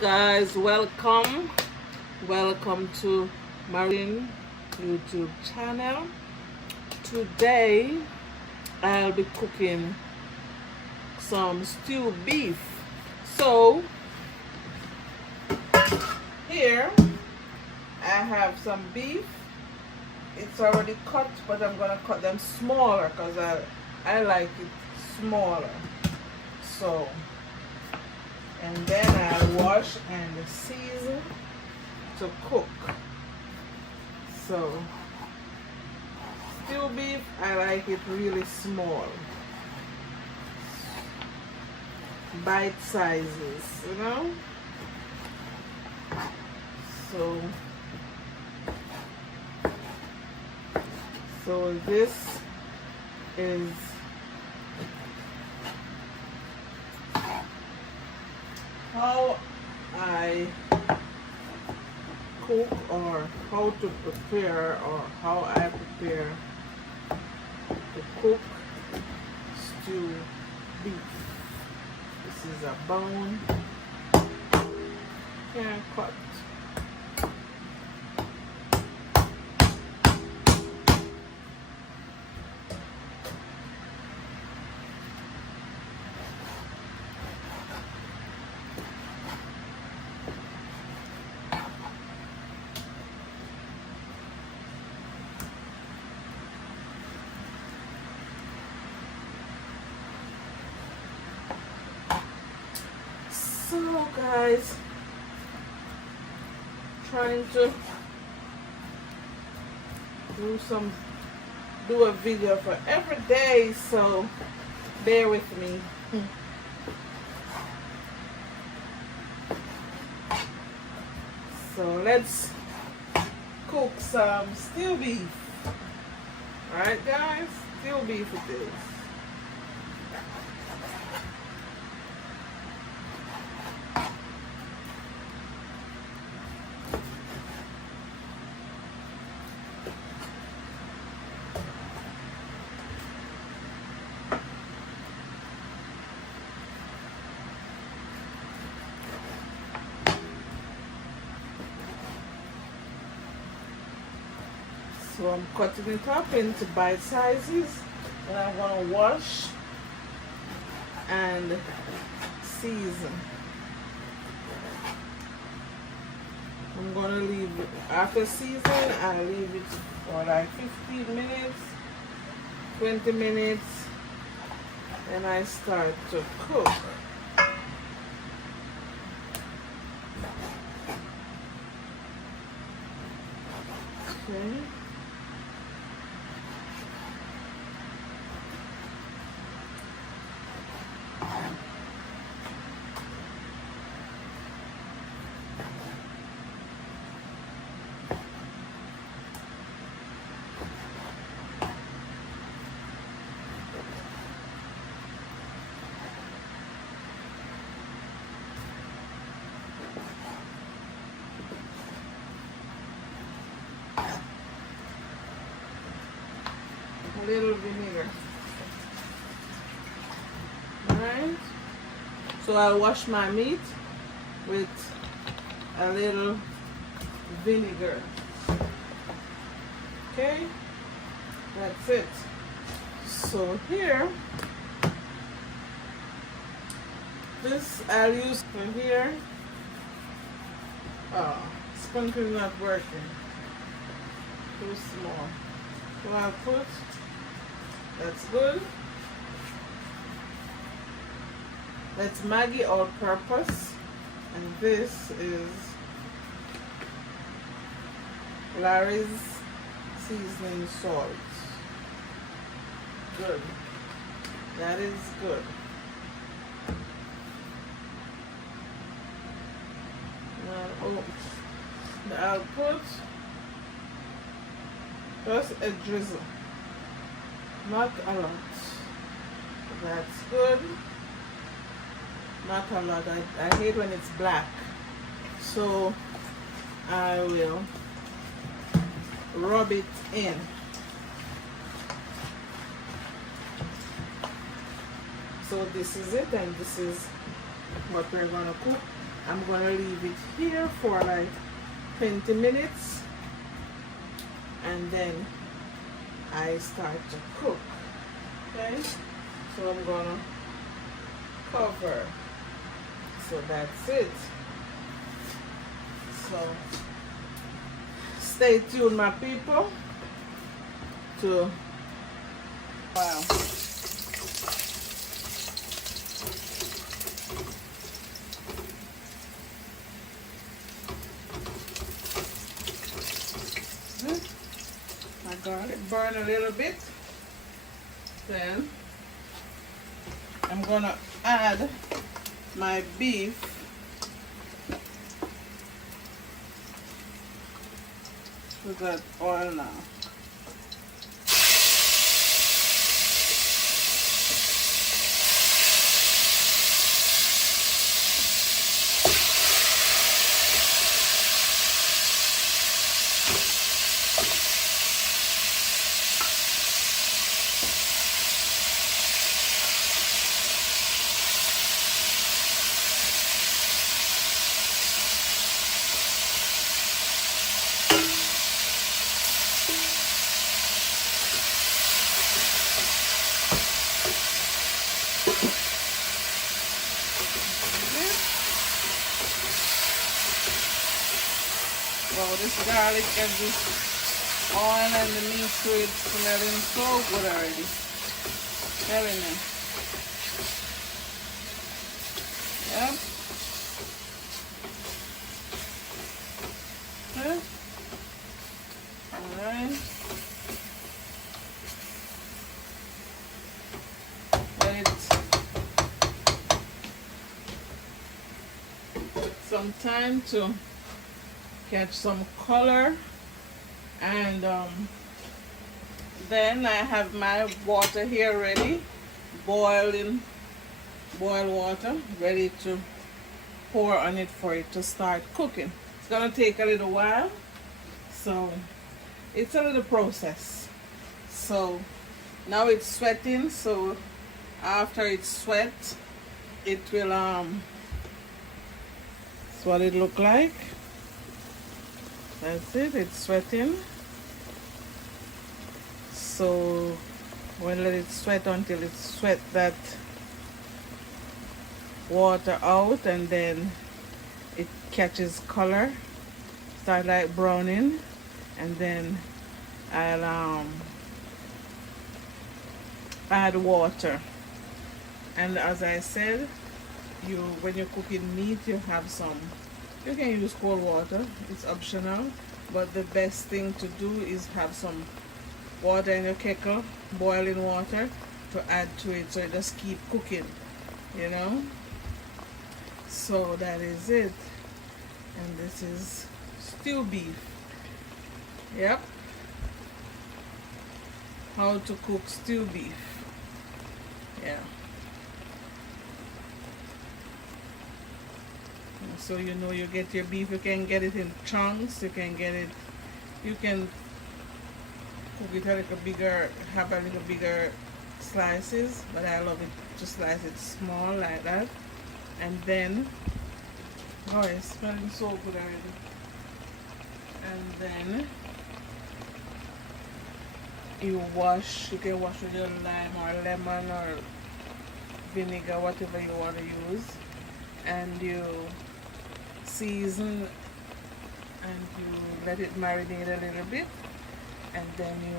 Guys, welcome to Marine YouTube channel. Today I'll be cooking some stewed beef. So here I have some beef. It's already cut, but I'm gonna cut them smaller because I like it smaller. So, and then I wash and season to cook. So stewed beef, I like it really small, bite sizes, you know. So this is how I cook, or how to prepare, or how I prepare to cook stewed beef. This is a bone, can cut. So guys, trying to do a video for every day, so bear with me. So let's cook some stewed beef. Alright guys, stewed beef it is. So I'm cutting it up into bite sizes, and I'm going to wash and season. I'm going to leave it, after seasoning, I leave it for like 15 minutes, 20 minutes, and I start to cook. Okay. A little vinegar. Alright, so I'll wash my meat with a little vinegar. Okay, that's it. So here, this I'll use for here. Oh, sprinkle is not working, too small. So I'll put, that's good. That's Maggi all-purpose, and this is Larry's seasoning salt. Good. That is good. Now I'll put just a drizzle, not a lot. That's good. Not a lot. I hate when it's black. So I will rub it in. So this is it, and this is what we're gonna cook. I'm gonna leave it here for like 20 minutes, and then I start to cook. Okay, so I'm gonna cover. So that's it. So stay tuned, my people, to wow. My garlic burn a little bit. Then I'm gonna add my beef to that oil now. Wow, this garlic and this oil and the meat to it smelling so good already. Telling you. Yep. Okay. Alright. Let it some time to catch some color, and then I have my water here ready, boiled water ready to pour on it for it to start cooking. It's gonna take a little while, so it's a little process. So now it's sweating, so after it's sweat, it will that's what it look like. That's it, it's sweating. So we'll let it sweat until it sweat that water out, and then it catches color, start like browning, and then I'll add water. And as I said, when you're cooking meat, you can use cold water, it's optional, but the best thing to do is have some water in your kettle, boiling water, to add to it, so it just keep cooking, you know. So that is it. And this is stew beef. Yep. How to cook stew beef. Yeah. So you get your beef, you can get it in chunks, you can cook it a little bigger, have a little bigger slices, but I love it to slice it small like that. And then, oh, it's smelling so good already. And then you can wash with your lime or lemon or vinegar, whatever you want to use, and you season and you let it marinate a little bit, and then you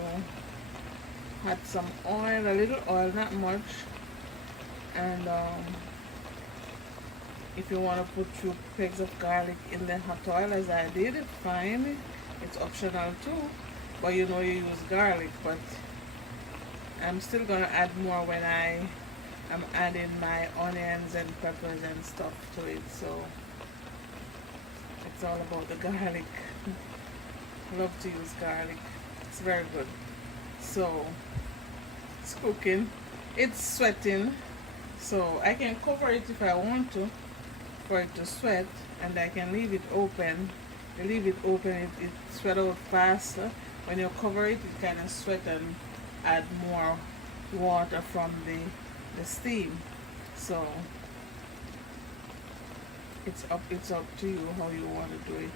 add some oil, a little oil, not much, and if you want to put 2 pegs of garlic in the hot oil, as I did, fine, it's optional too, but you use garlic. But I'm still gonna add more when I'm adding my onions and peppers and stuff to it. So it's all about the garlic. I love to use garlic, it's very good. So it's cooking, it's sweating, so I can cover it if I want to for it to sweat, and I can leave it open. It sweat out faster. When you cover it, it kind of sweat and add more water from the steam. So it's up to you how you want to do it,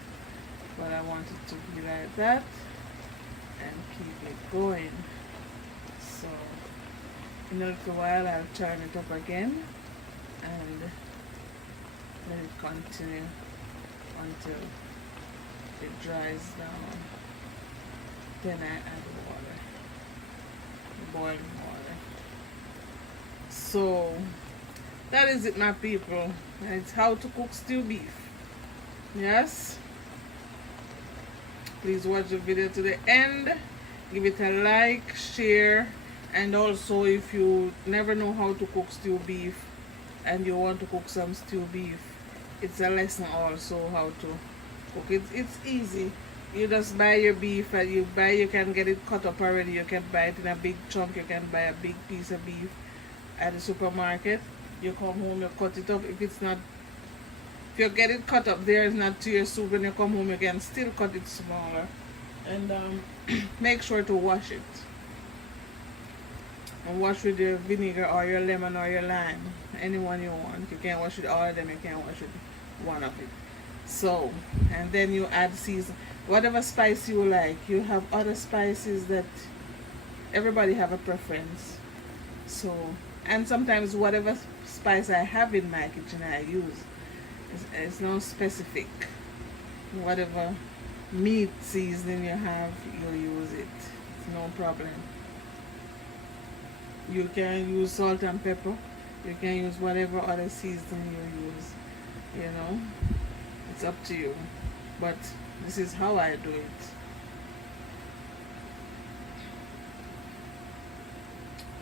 but I want it to be like that and keep it going. So in a little while I'll turn it up again and let it continue until it dries down. Then I add water, boiling water. So that is it, my people. It's how to cook stew beef. Yes, please watch the video to the end, give it a like, share, and also if you never know how to cook stew beef and you want to cook some stew beef, it's a lesson also how to cook it. It's easy. You just buy your beef and you can get it cut up already. You can buy it in a big chunk. You can buy a big piece of beef at the supermarket. You come home, you cut it up. If you get it cut up there, it's not to your soup. When you come home, you can still cut it smaller, and make sure to wash it. And wash with your vinegar or your lemon or your lime, anyone you want. You can't wash with all of them. You can't wash with one of it. So, and then you add season, whatever spice you like. You have other spices that everybody have a preference. So, and sometimes whatever spice I have in my kitchen I use. It's not specific. Whatever meat seasoning you have, you use it. It's no problem. You can use salt and pepper. You can use whatever other seasoning you use. You know, it's up to you. But this is how I do it.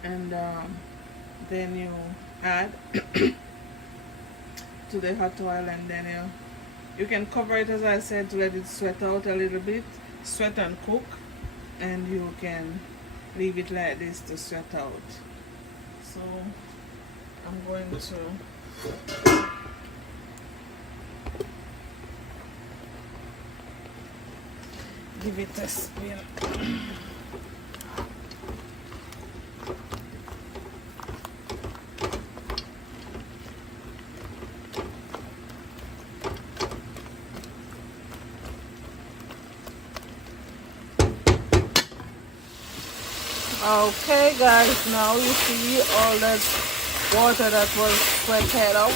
And then you add to the hot oil, and then you can cover it, as I said, to let it sweat out a little bit, sweat and cook, and you can leave it like this to sweat out. So I'm going to give it a spin. Okay guys, now you see all that water that was sweated out,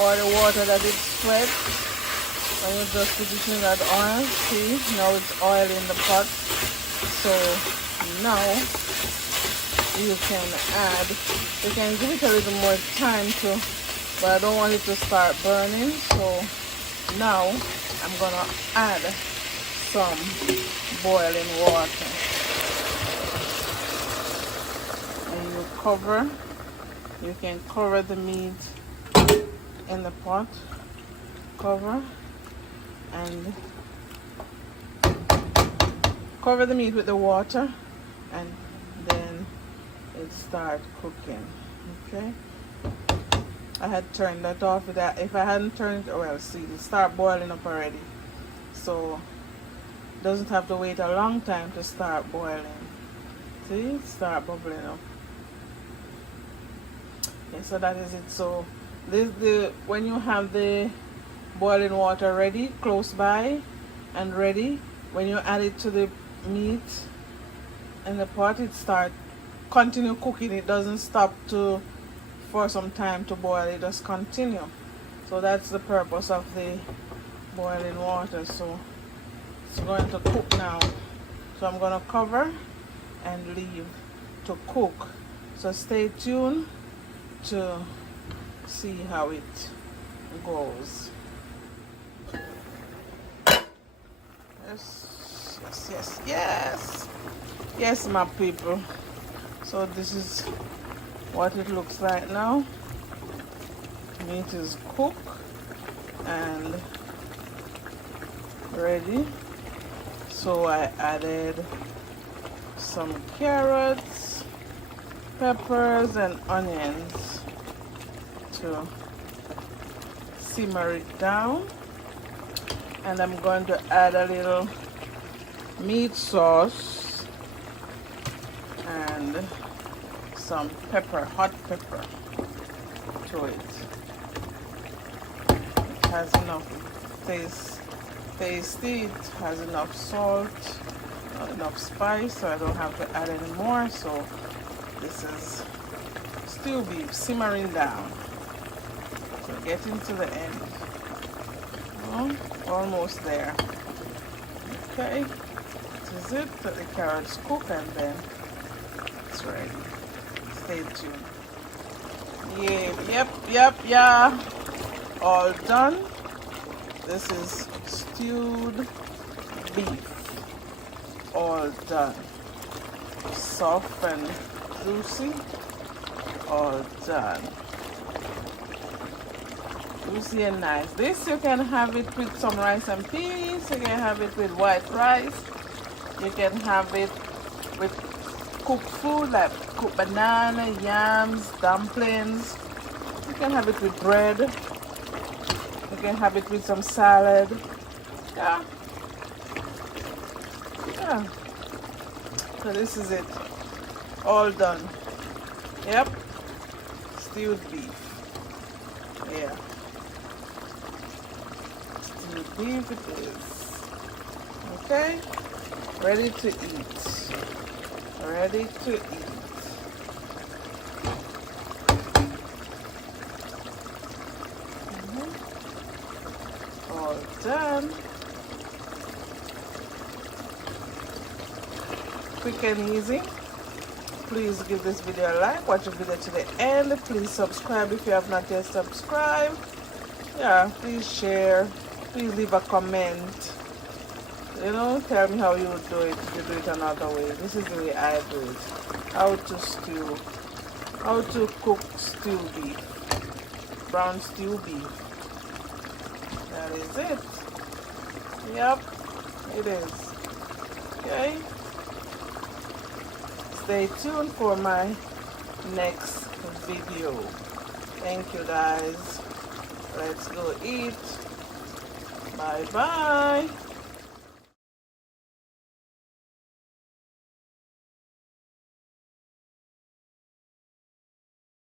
or the water that is sweat, and you just put it in that oil. See, now it's oil in the pot. So now you can give it a little more time to, but I don't want it to start burning. So now I'm gonna add some boiling water. Cover. You can cover the meat in the pot. Cover and cover the meat with the water, and then it start cooking. Okay. I had turned that off. That if I hadn't turned it, well, see, it start boiling up already. So it doesn't have to wait a long time to start boiling. See, it start bubbling up. Okay, so that is it. So when you have the boiling water ready, close by and ready, when you add it to the meat in the pot, it continue cooking. It doesn't stop for some time to boil. It just continue. So that's the purpose of the boiling water. So it's going to cook now. So I'm going to cover and leave to cook. So stay tuned to see how it goes. Yes, my people. So this is what it looks like now. Meat is cooked and ready. So I added some carrots, peppers, and onions to simmer it down, and I'm going to add a little meat sauce and some pepper, hot pepper to it. has enough tasty. It has enough salt, not enough spice, so I don't have to add any more. So this is stew beef simmering down. So getting to the end. Oh, almost there. Okay, this is it. Let the carrots cook and then it's ready. Stay tuned. Yeah. All done. This is stewed beef. All done. Soft and juicy. All done. Juicy and nice. This you can have it with some rice and peas. You can have it with white rice. You can have it with cooked food like cooked banana, yams, dumplings. You can have it with bread. You can have it with some salad. Yeah. So this is it. All done. Yep. Stewed beef. Yeah. Stewed beef it is. Okay. Ready to eat. Ready to eat. All done. Quick and easy. Please give this video a like. Watch the video to the end. Please subscribe if you have not yet subscribed. Yeah, please share. Please leave a comment. You know, tell me how you would do it if you do it another way. This is the way I do it. How to stew. How to cook stew beef. Brown stew beef. That is it. Yep, it is. Okay. Stay tuned for my next video. Thank you guys. Let's go eat. Bye bye.